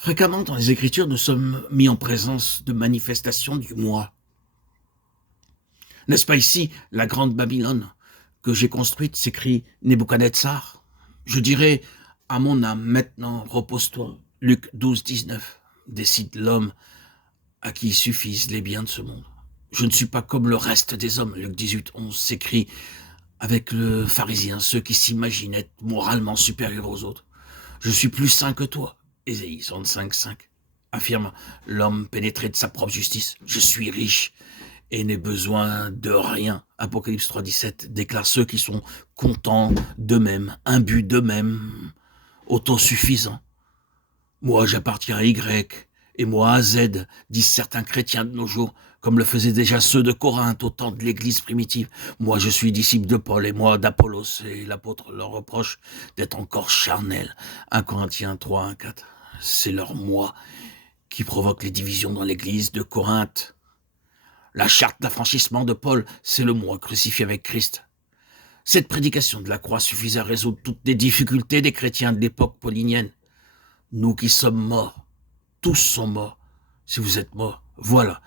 Fréquemment dans les Écritures, nous sommes mis en présence de manifestations du moi. N'est-ce pas ici la grande Babylone que j'ai construite, s'écrit Nebuchadnezzar. Je dirais à mon âme, maintenant repose-toi. Luc 12, 19. Décide l'homme à qui suffisent les biens de ce monde. Je ne suis pas comme le reste des hommes. Luc 18, 11 s'écrit avec le pharisien, ceux qui s'imaginent être moralement supérieurs aux autres. Je suis plus saint que toi. Ésaïe 65, 5 affirme l'homme pénétré de sa propre justice. Je suis riche et n'ai besoin de rien. Apocalypse 3, 17 déclare ceux qui sont contents d'eux-mêmes, imbus d'eux-mêmes, autosuffisants. Moi, j'appartiens à Y et moi à Z, disent certains chrétiens de nos jours, comme le faisaient déjà ceux de Corinthe au temps de l'église primitive. Moi, je suis disciple de Paul et moi d'Apollos, et l'apôtre leur reproche d'être encore charnel. 1 Corinthiens 3, 1, 4. C'est leur moi qui provoque les divisions dans l'église de Corinthe. La charte d'affranchissement de Paul, c'est le moi crucifié avec Christ. Cette prédication de la croix suffisait à résoudre toutes les difficultés des chrétiens de l'époque paulinienne. Nous qui sommes morts, tous sont morts. Si vous êtes morts, voilà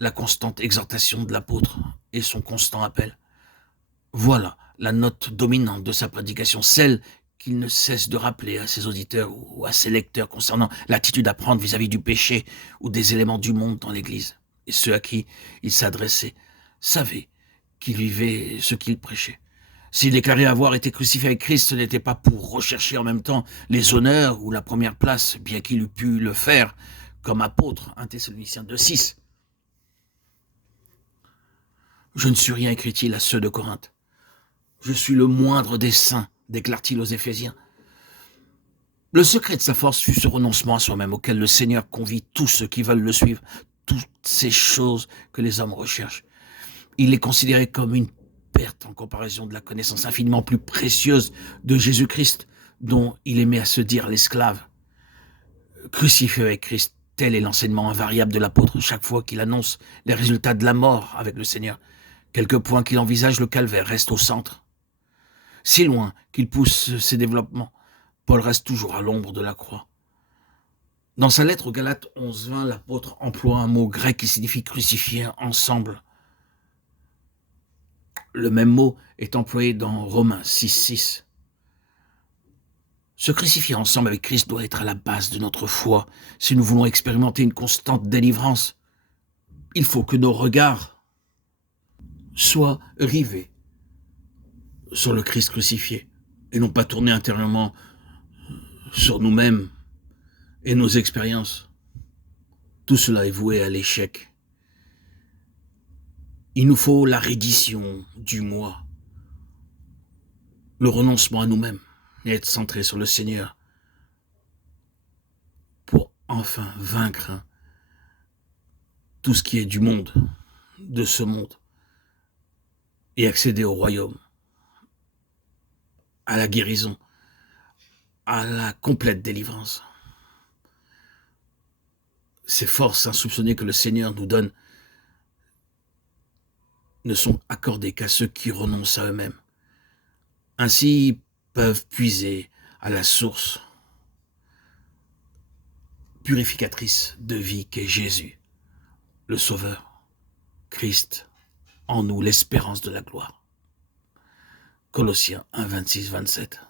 la constante exhortation de l'apôtre et son constant appel. Voilà la note dominante de sa prédication, celle qu'il ne cesse de rappeler à ses auditeurs ou à ses lecteurs concernant l'attitude à prendre vis-à-vis du péché ou des éléments du monde dans l'Église. Et ceux à qui il s'adressait savaient qu'il vivait ce qu'il prêchait. S'il déclarait avoir été crucifié avec Christ, ce n'était pas pour rechercher en même temps les honneurs ou la première place, bien qu'il eût pu le faire comme apôtre, 1 Thessaloniciens 2,6. Je ne suis rien, écrit-il à ceux de Corinthe. Je suis le moindre des saints, déclare-t-il aux Éphésiens. Le secret de sa force fut ce renoncement à soi-même auquel le Seigneur convie tous ceux qui veulent le suivre, toutes ces choses que les hommes recherchent. Il les considérait comme une perte en comparaison de la connaissance infiniment plus précieuse de Jésus-Christ, dont il aimait à se dire l'esclave. Crucifié avec Christ, tel est l'enseignement invariable de l'apôtre chaque fois qu'il annonce les résultats de la mort avec le Seigneur. Quelques points qu'il envisage, le calvaire reste au centre. Si loin qu'il pousse ses développements, Paul reste toujours à l'ombre de la croix. Dans sa lettre aux Galates 11-20, l'apôtre emploie un mot grec qui signifie crucifier ensemble. Le même mot est employé dans Romains 6-6. Se crucifier ensemble avec Christ doit être à la base de notre foi. Si nous voulons expérimenter une constante délivrance, il faut que nos regards soient rivés sur le Christ crucifié et non pas tournés intérieurement sur nous-mêmes et nos expériences. Tout cela est voué à l'échec. Il nous faut la reddition du moi, le renoncement à nous-mêmes et être centré sur le Seigneur pour enfin vaincre tout ce qui est du monde, de ce monde, et accéder au royaume, à la guérison, à la complète délivrance. Ces forces insoupçonnées que le Seigneur nous donne ne sont accordées qu'à ceux qui renoncent à eux-mêmes. Ainsi peuvent puiser à la source purificatrice de vie qu'est Jésus, le Sauveur, Christ, en nous l'espérance de la gloire. Colossiens 1, 26, 27.